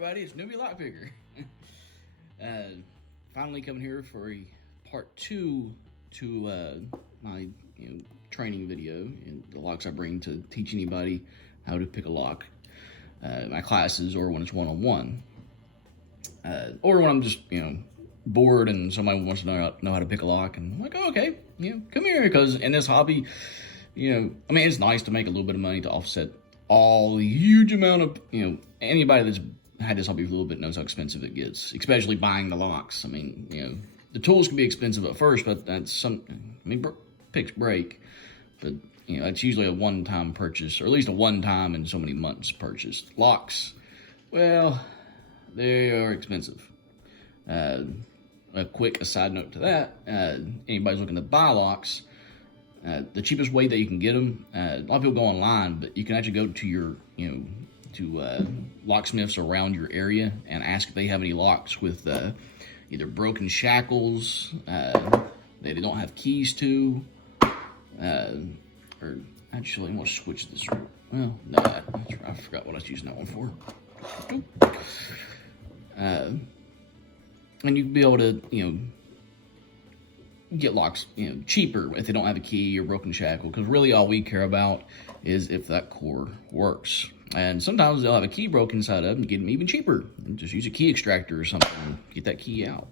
everybody, it's Noobie LockPicker. Finally coming here for a part 2 to my training video and the locks I bring to teach anybody how to pick a lock. My classes, or when it's one-on-one, or when I'm just bored and somebody wants to know how to pick a lock, and I'm like, oh, okay, come here, because in this hobby, it's nice to make a little bit of money to offset all the huge amount of, anybody that's had this hobby for a little bit knows how expensive it gets, especially buying the locks. The tools can be expensive at first, but that's picks break, but it's usually a one-time purchase, or at least a one-time in so many months purchase. Locks, well, they are expensive. A quick aside note to that, anybody's looking to buy locks, the cheapest way that you can get them, a lot of people go online, but you can actually go to your, to locksmiths around your area and ask if they have any locks with either broken shackles, that they don't have keys to, or actually, I'm going to switch this. Well, no, I forgot what I was using that one for. And you'd be able to, get locks, cheaper if they don't have a key or broken shackle, because really all we care about is if that core works. And sometimes they'll have a key broken inside of them, get them even cheaper. Just use a key extractor or something and get that key out.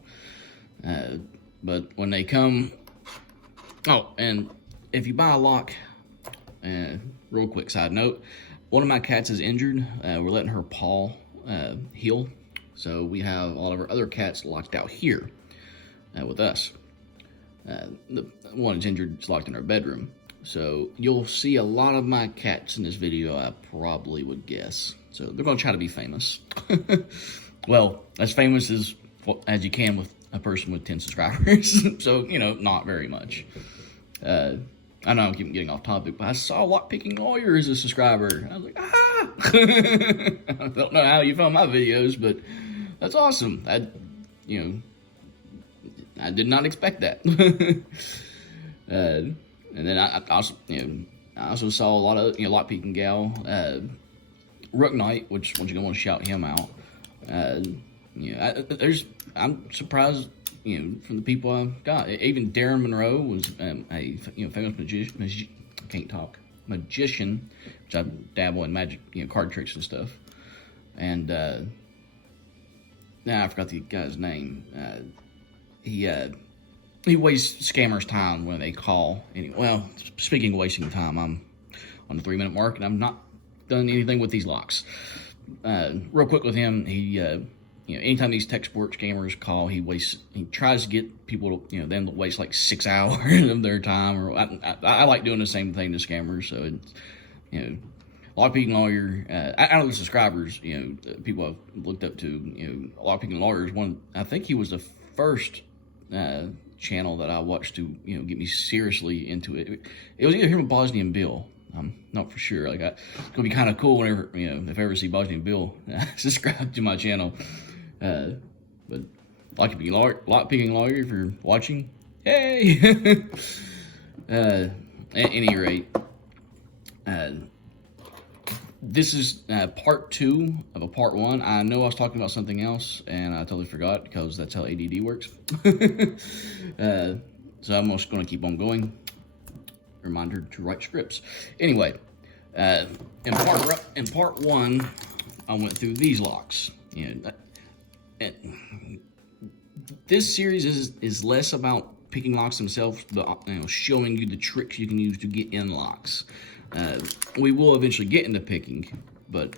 But when they come, oh, and if you buy a lock, real quick side note, one of my cats is injured. We're letting her paw heal. So we have all of our other cats locked out here with us. The one that's injured is locked in our bedroom. So you'll see a lot of my cats in this video, I probably would guess. So they're going to try to be famous. Well, as famous as you can with a person with 10 subscribers. So, not very much. I know I'm getting off topic, but I saw Lockpicking Lawyer as a subscriber. And I was like, ah! I don't know how you found my videos, but that's awesome. I did not expect that. And then I also saw a lot of lockpicking gal, Rook Knight, which once you want to shout him out. I'm surprised from the people I've got. Even Darren Monroe was a famous magician. I can't talk, magician, which I dabble in magic, card tricks and stuff. And now I forgot the guy's name. He wastes scammers' time when they call. Anyway, well, speaking of wasting time, I'm on the 3-minute mark, and I've not done anything with these locks. Real quick with him, he, anytime these tech support scammers call, he tries to get people to, them to waste like 6 hours of their time. Or I like doing the same thing to scammers. So it's, Lockpicking Lawyer, out of the subscribers, people I've looked up to, Lockpicking Lawyer is I think he was the first channel that I watched to get me seriously into it. It was either him or Bosnian Bill. I'm not for sure. It's gonna be kind of cool whenever if I ever see Bosnian Bill subscribe to my channel. But Lockpicking Lawyer, if you're watching, hey. At any rate, this is part 2 of a part 1. I know I was talking about something else, and I totally forgot, because that's how ADD works. So I'm just going to keep on going. Reminder to write scripts. Anyway, in part 1, I went through these locks. This series is less about picking locks themselves, but showing you the tricks you can use to get in locks. We will eventually get into picking, but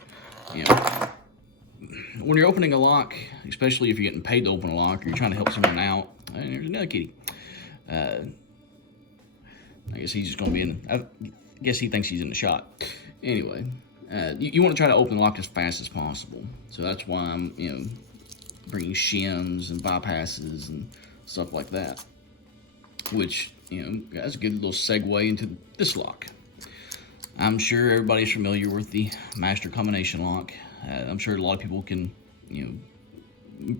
when you're opening a lock, especially if you're getting paid to open a lock, or you're trying to help someone out, and there's another kitty. I guess he's just going to be in. I guess he thinks he's in the shot. Anyway, you want to try to open the lock as fast as possible. So that's why I'm bringing shims and bypasses and stuff like that. Which that's a good little segue into this lock. I'm sure everybody's familiar with the master combination lock. I'm sure a lot of people can,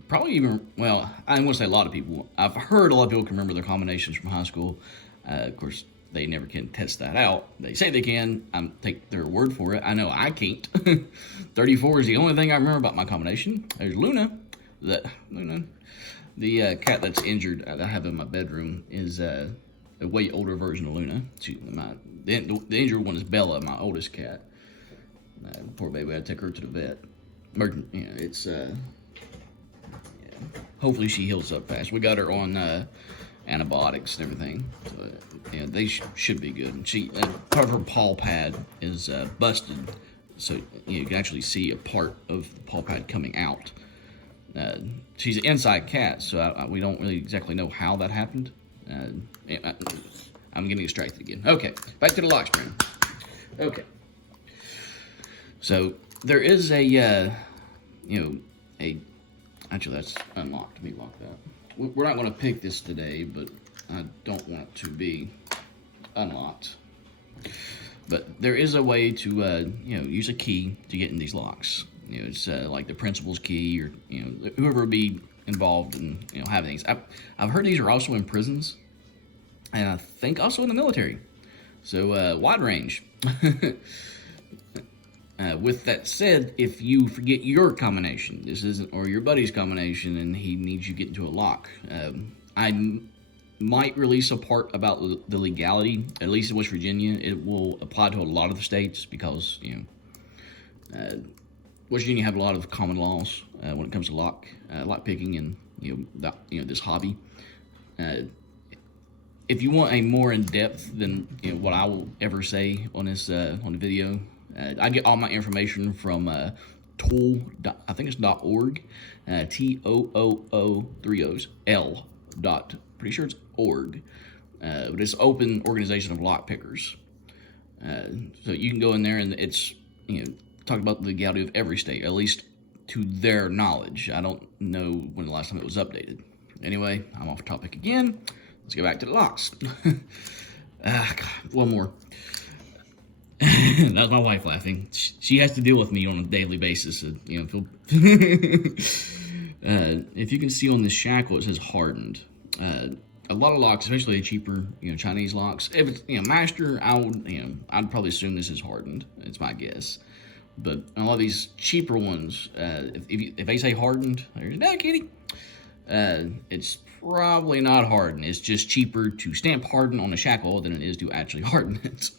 probably even, well, I won't say a lot of people. I've heard a lot of people can remember their combinations from high school. Of course, they never can test that out. They say they can. I take their word for it. I know I can't. 34 is the only thing I remember about my combination. There's Luna. Luna, the cat that's injured that I have in my bedroom, is a way older version of Luna. The injured one is Bella, my oldest cat. Poor baby, I had to take her to the vet. Hopefully she heals up fast. We got her on antibiotics and everything. So, yeah, they should be good. Part of her paw pad is busted, so you can actually see a part of the paw pad coming out. She's an inside cat, so we don't really exactly know how that happened. I'm getting distracted again. Okay, back to the lock spring. Okay. So there is actually that's unlocked. Let me lock that. We're not going to pick this today, but I don't want it to be unlocked. But there is a way to use a key to get in these locks. It's like the principal's key, or whoever would be involved in having these. I've heard these are also in prisons, and I think also in the military. So wide range. With that said, if you forget your combination, or your buddy's combination, and he needs you to get into a lock, I might release a part about the legality. At least in West Virginia, it will apply to a lot of the states because West Virginia have a lot of common laws when it comes to lock picking and this hobby. If you want a more in depth than what I will ever say on this on the video. I get all my information from tool. I think it's .org, TOOO3Os L. Pretty sure it's org, but it's open organization of lock pickers. So you can go in there and it's talk about the legality of every state, at least to their knowledge. I don't know when the last time it was updated. Anyway, I'm off topic again. Let's go back to the locks. God, one more. That's my wife laughing. She has to deal with me on a daily basis. If you can see on the shackle, it says hardened. A lot of locks, especially the cheaper, Chinese locks. If it's master, I'd probably assume this is hardened. It's my guess. But a lot of these cheaper ones, if they say hardened, there's no kitty. It's probably not hardened. It's just cheaper to stamp hardened on a shackle than it is to actually harden it.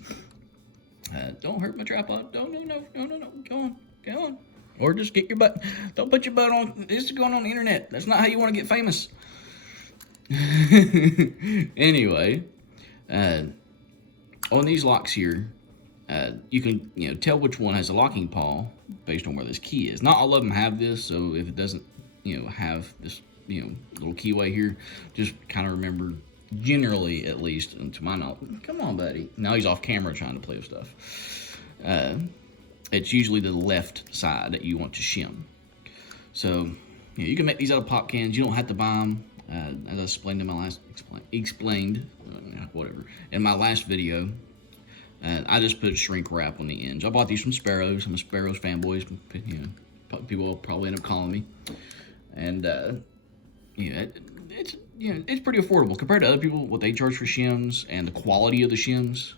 Don't hurt my tripod. No. Go on. Or just get your butt. Don't put your butt on. This is going on the internet. That's not how you want to get famous. Anyway, on these locks here, you can tell which one has a locking paw based on where this key is. Not all of them have this, so if it doesn't have this little keyway here, just kind of remember. Generally, at least, and to my knowledge. Come on, buddy. Now he's off camera trying to play with stuff. It's usually the left side that you want to shim. So, you can make these out of pop cans. You don't have to buy them. As I explained in my last in my last video, I just put shrink wrap on the ends. I bought these from Sparrows. I'm a Sparrows fanboy. People will probably end up calling me, and it's pretty affordable compared to other people, what they charge for shims and the quality of the shims.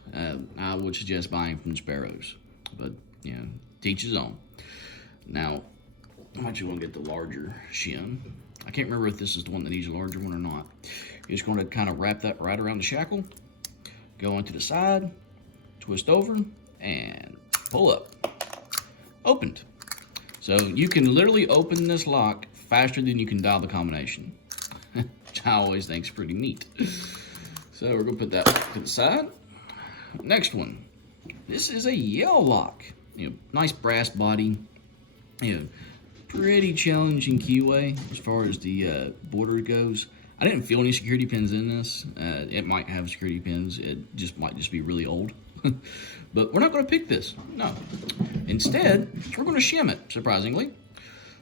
I would suggest buying from Sparrows, but to each his own. Now, I'm actually going to get the larger shim. I can't remember if this is the one that needs a larger one or not. You're just going to kind of wrap that right around the shackle, go into the side, twist over, and pull up. Opened. So you can literally open this lock faster than you can dial the combination. Which I always think is pretty neat. So we're going to put that to the side. Next one. This is a Yale lock. Nice brass body. Pretty challenging keyway as far as the border goes. I didn't feel any security pins in this. It might have security pins. It might just be really old. But we're not going to pick this. No. Instead, we're going to shim it, surprisingly.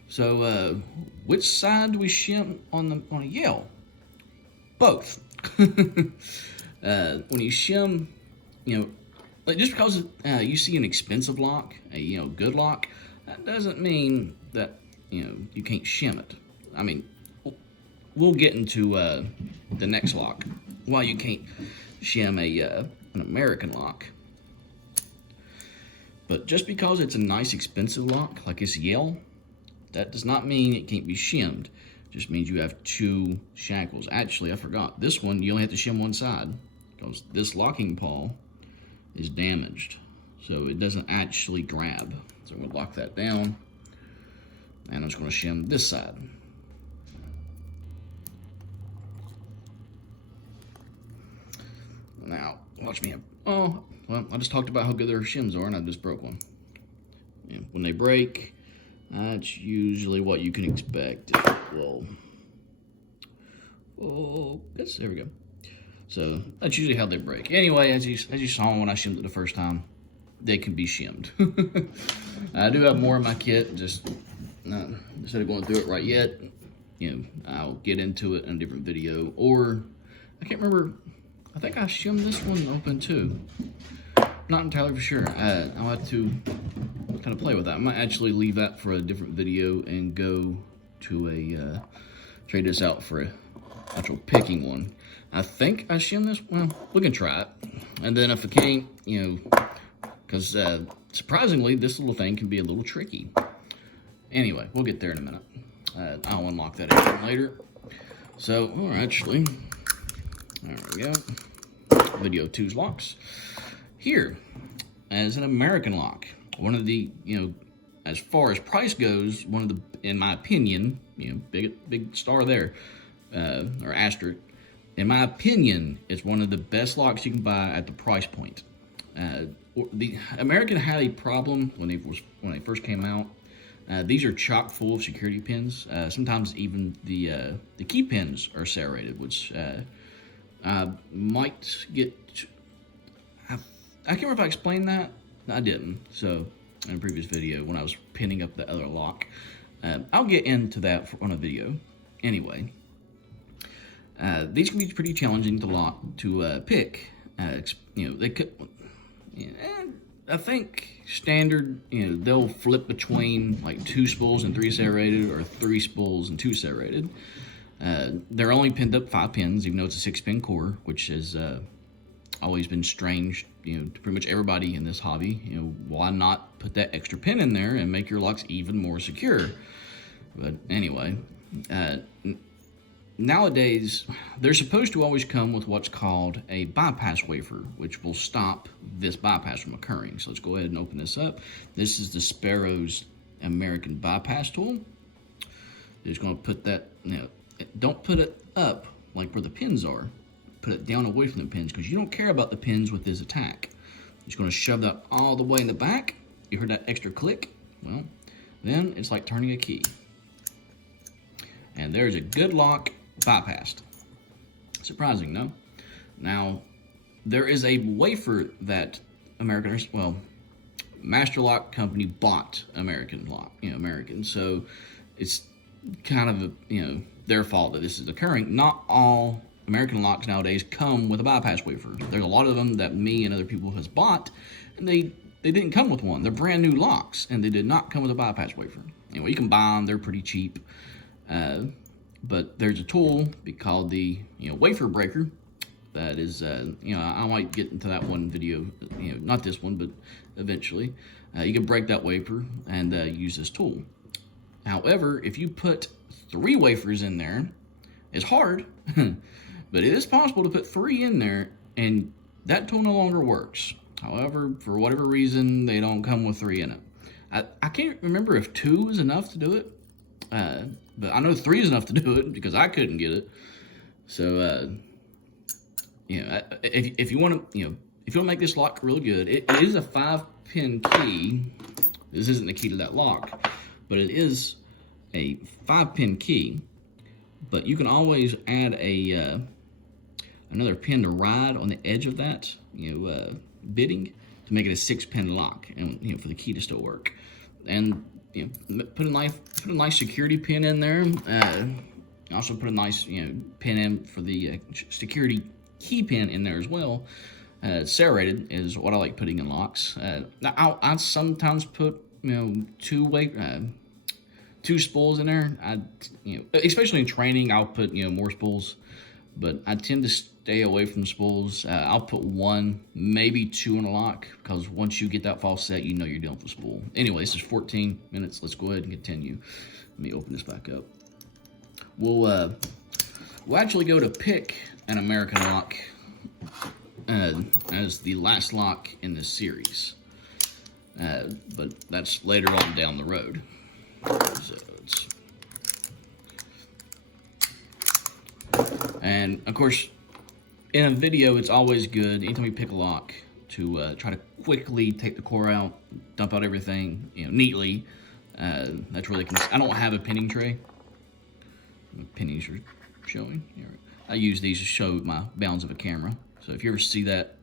So, which side do we shim on a Yale? Both. When you shim, just because you see an expensive lock, a good lock, that doesn't mean that you can't shim it. I mean, we'll get into the next lock. Why you can't shim an American lock. But just because it's a nice expensive lock, like it's Yale, that does not mean it can't be shimmed. It just means you have 2 shackles. Actually, I forgot. This one, you only have to shim one side because this locking pawl is damaged. So it doesn't actually grab. So I'm gonna lock that down. And I'm just gonna shim this side. Now, watch me. Oh, well, I just talked about how good their shims are, and I just broke one. When they break, that's usually what you can expect. Well, focus. There we go. So that's usually how they break. Anyway, as you saw when I shimmed it the first time, they can be shimmed. I do have more in my kit. Just instead of going through it right yet, I'll get into it in a different video. Or I can't remember. I think I shimmed this one open too. Not entirely for sure. I'll have to kind of play with that. I might actually leave that for a different video and go to a trade this out for a actual picking one. I think I shimmed this. Well, we can try it, and then if I can't, because surprisingly, this little thing can be a little tricky. Anyway, we'll get there in a minute. I'll unlock that again later. So, actually, there we go. Video 2's locks. Here, as an American lock, one of the, as far as price goes, one of the, in my opinion, big star there, or asterisk, in my opinion, it's one of the best locks you can buy at the price point. The American had a problem when they first came out. These are chock full of security pins. Sometimes even the key pins are serrated, which might get. I can't remember if I explained that. I didn't. So in a previous video when I was pinning up the other lock, I'll get into that on a video. Anyway, these can be pretty challenging to pick. They could. I think standard, they'll flip between like 2 spools and 3 serrated, or 3 spools and 2 serrated. They're only pinned up 5 pins, even though it's a 6-pin core, which has always been strange, to pretty much everybody in this hobby. Why not put that extra pin in there and make your locks even more secure? But anyway, nowadays, they're supposed to always come with what's called a bypass wafer, which will stop this bypass from occurring. So let's go ahead and open this up. This is the Sparrow's American bypass tool. Just going to put that, don't put it up like where the pins are. Put it down away from the pins, because you don't care about the pins with this attack. Just going to shove that all the way in the back. You heard that extra click? Well, then it's like turning a key. And there's a good lock bypassed. Surprising, no? Now, there is a wafer that Master Lock Company bought American Lock, American. So it's kind of their fault that this is occurring. Not all American locks nowadays come with a bypass wafer. There's a lot of them that me and other people has bought, and they didn't come with one. They're brand new locks, and they did not come with a bypass wafer. Anyway, you can buy them. They're pretty cheap. But there's a tool called the wafer breaker. That is, I might get into that one video. Not this one, but eventually, you can break that wafer and use this tool. However, if you put 3 wafers in there, it's hard, but it is possible to put 3 in there, and that tool no longer works. However, for whatever reason, they don't come with 3 in it. I can't remember if 2 is enough to do it. But I know 3 is enough to do it, because I couldn't get it. So, if you want to, if you want to make this lock really good, it is a 5-pin key. This isn't the key to that lock, but it is a 5-pin key. But you can always add another pin to ride on the edge of that, bitting, to make it a 6-pin lock, and for the key to still work. And put a nice security pin in there. Also put a nice pin in for the security key pin in there as well. Serrated is what I like putting in locks. I sometimes put 2 spools in there. Especially in training, I'll put more spools. but I tend to stay away from spools. I'll put 1, maybe 2 in a lock, because once you get that false set, you know you're dealing with a spool. Anyway, this is 14 minutes. Let's go ahead and continue. Let me open this back up. We'll actually go to pick an American lock as the last lock in this series. But that's later on down the road. So and of course, in a video, it's always good, anytime you pick a lock, to try to quickly take the core out, dump out everything, neatly. That's really, I don't have a pinning tray. The pennies are showing. I use these to show my bounds of a camera. So if you ever see that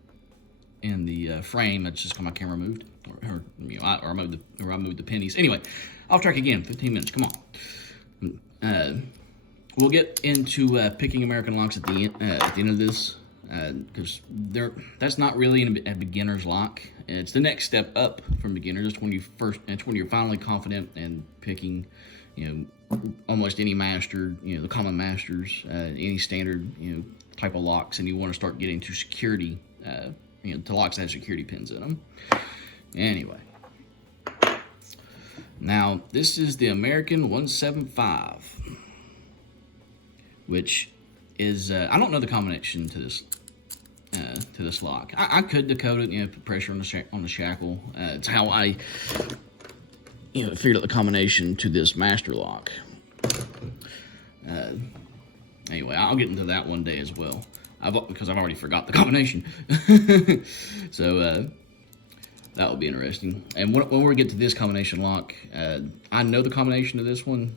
in the frame, that's just because my camera moved, or I moved the pennies. Anyway, off track again. 15 minutes. Come on. We'll get into picking American locks at the end of this, because that's not really a beginner's lock. It's the next step up from beginners. It's when you're finally confident in picking, almost any master, the common masters, any standard, type of locks, and you want to start getting to security, to locks that have security pins in them. Anyway, now this is the American 175. Which is, I don't know the combination to this lock. I could decode it, put pressure on the shackle. It's how I, figured out the combination to this master lock. Anyway, I'll get into that one day as well, because I've already forgot the combination. So that will be interesting. And when we get to this combination lock, I know the combination of this one.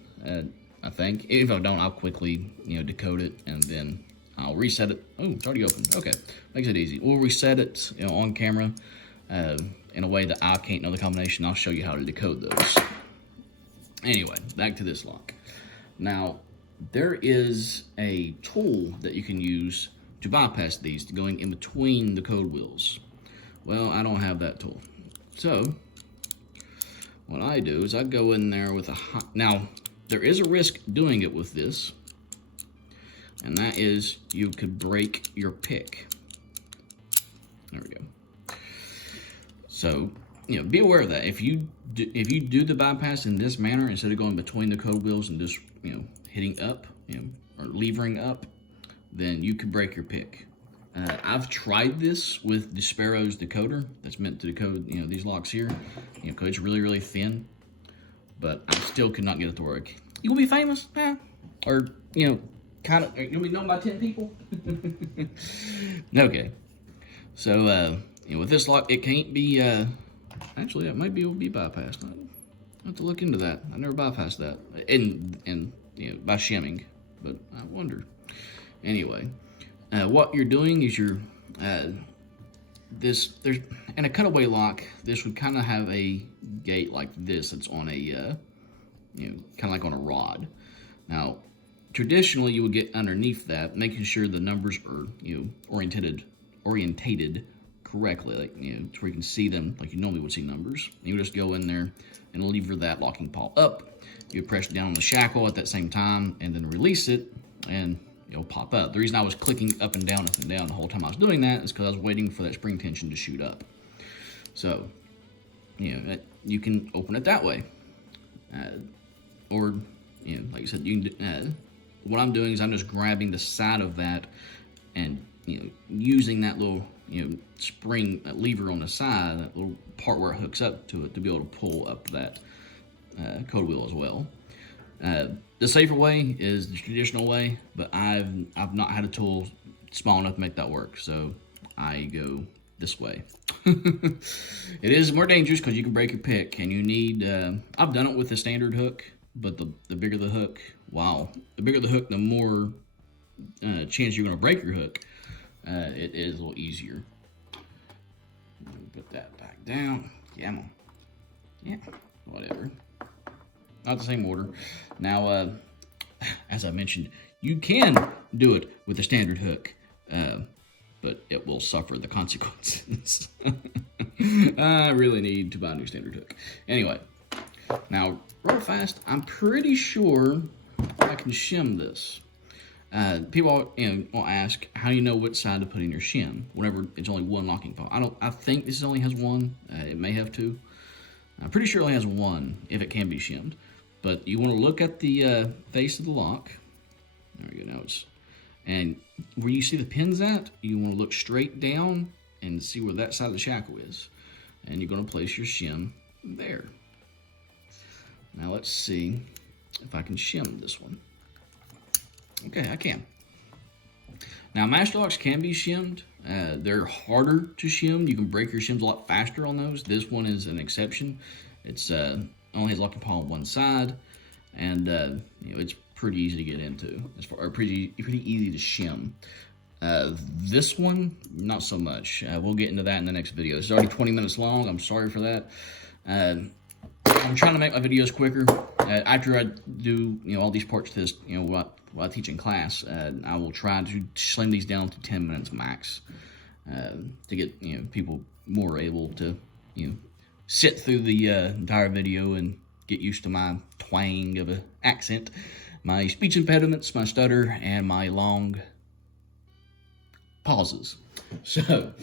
I think. If I don't, I'll quickly, decode it, and then I'll reset it. Oh, it's already open. Okay, makes it easy. We'll reset it, on camera, in a way that I can't know the combination. I'll show you how to decode those. Anyway, back to this lock. Now, there is a tool that you can use to bypass these, going in between the code wheels. Well, I don't have that tool. So, what I do is I go in there with now, there is a risk doing it with this, and that is you could break your pick. There we go. So, be aware of that. If you do the bypass in this manner, instead of going between the code wheels and just, hitting up, or levering up, then you could break your pick. I've tried this with Despero's decoder that's meant to decode, these locks here, because it's really, really thin. But I still could not get it to work. You gonna be famous? Yeah. Or, kind of, you'll be known by 10 people? Okay. So, with this lock, it can't be, actually, it might be able to be bypassed. I'll have to look into that. I never bypassed that. And by shimming. But I wonder. Anyway, what you're doing is in a cutaway lock, this would kind of have a gate like this. It's on a, kind of like on a rod. Now, traditionally, you would get underneath that, making sure the numbers are, orientated correctly, like, to where you can see them like you normally would see numbers. You would just go in there and lever that locking pawl up. You would press down on the shackle at that same time, and then release it, and it'll pop up. The reason I was clicking up and down the whole time I was doing that is because I was waiting for that spring tension to shoot up. So, you can open it that way. Or, like I said, you can, what I'm doing is I'm just grabbing the side of that and, using that little, spring, that lever on the side, that little part where it hooks up to it, to be able to pull up that code wheel as well. The safer way is the traditional way, but I've not had a tool small enough to make that work, so I go this way. It is more dangerous because you can break your pick, and you need, I've done it with the standard hook, but the bigger the hook, the bigger the hook, the more chance you're going to break your hook. It is a little easier. Put that back down. Yeah, whatever. Not the same order. Now, as I mentioned, you can do it with a standard hook, but it will suffer the consequences. I really need to buy a new standard hook. Anyway, now, real fast, I'm pretty sure I can shim this. People, will ask, how do you know what side to put in your shim whenever it's only one locking paw? I think this only has one. It may have two. I'm pretty sure it only has one if it can be shimmed. But you want to look at the face of the lock. There we go. Now and where you see the pins at, you want to look straight down and see where that side of the shackle is. And you're going to place your shim there. Now let's see if I can shim this one. Okay, I can. Now master locks can be shimmed. They're harder to shim. You can break your shims a lot faster on those. This one is an exception. It's only has locking paw on one side, and it's pretty easy to get into, or pretty easy to shim. This one, not so much. We'll get into that in the next video. It's already 20 minutes long. I'm sorry for that. I'm trying to make my videos quicker. After I do, all these parts to this, while I teach in class, I will try to slim these down to 10 minutes max, to get, people more able to, sit through the entire video and get used to my twang of an accent, my speech impediments, my stutter, and my long pauses. So,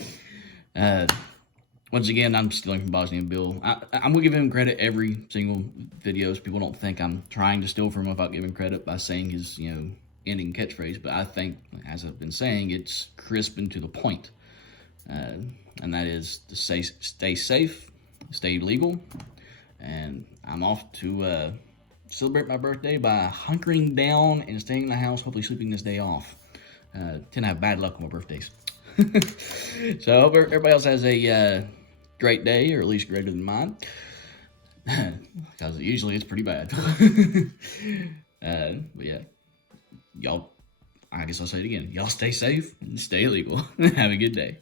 once again, I'm stealing from Bosnian Bill. I'm going to give him credit every single video, so people don't think I'm trying to steal from him without giving credit by saying his, ending catchphrase. But I think, as I've been saying, it's crisp and to the point. And that is to stay safe, stay legal, and I'm off to celebrate my birthday by hunkering down and staying in the house, hopefully sleeping this day off. Tend to have bad luck on my birthdays. So I hope everybody else has a great day, or at least greater than mine, because usually it's pretty bad. But yeah, y'all, I guess I'll say it again. Y'all stay safe and stay legal. Have a good day.